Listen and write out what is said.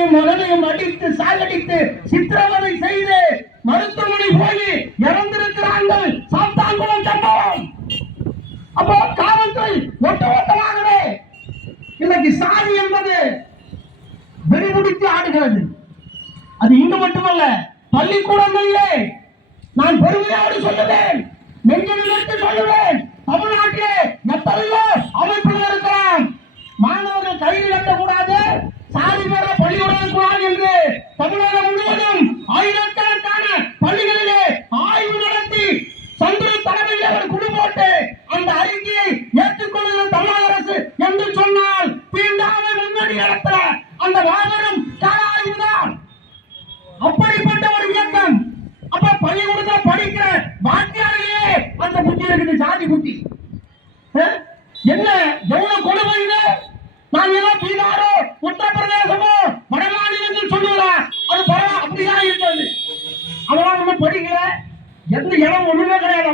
தாயையும் மகனையும் அடித்து சாகடித்து சித்திரவதை செய்து மருத்துவமனை போய் இறந்திருக்கிறார்கள். சாத்தான்குளம் சம்பவம். அப்போ காவல்துறை ஒட்டுமொத்தமாகவே இன்னைக்கு சாதி என்பது வெறிபிடித்து ஆடுகிறது. அது இங்கு மட்டுமல்ல, பள்ளிக்கூடங்களிலே நான் பெருமையோடு சொல்லுவேன், நெஞ்செடுத்து சொல்லுவேன், தமிழ்நாட்டிலே எத்தனையோ அமைப்புகள் இருக்கிறான். மாணவர்கள் கைது கட்டக்கூடாது, சாதி பெற பள்ளிக்கூடம் கூடாது என்று தமிழகம் முழுவதும் ஆயிரக்கணக்கான பள்ளிகளிலே ஆய்வு நடத்தி சந்திர தலைமையில் அவர் குழு போட்டு அந்த அறிக்கையை ஏற்றுக்கொள்கிற தமிழக அரசு என்று சொன்னால் தீண்டாமை முன்னணி நடத்துற அந்த மாபெரும் ஆய்வுதான். அப்படிப்பட்ட ஒரு இயக்கம். அப்ப பள்ளிக்கூடத்தில் படிக்கிற வாத்தியாரிலேயே அந்த புத்தி இருக்குது, ஜாதி புத்தி. என்ன எவ்வளவு கொடுமை இது? நான் ஏதோ பீகாரோ உத்தரப்பிரதேசமோ வட மாநிலத்தில் சொல்லுவேன், அது பரவாயில்ல, அப்படிதான் இருக்கிறது. அவெல்லாம் ஒன்றும் படிக்கல, எந்த இடம் ஒண்ணுமே கிடையாது.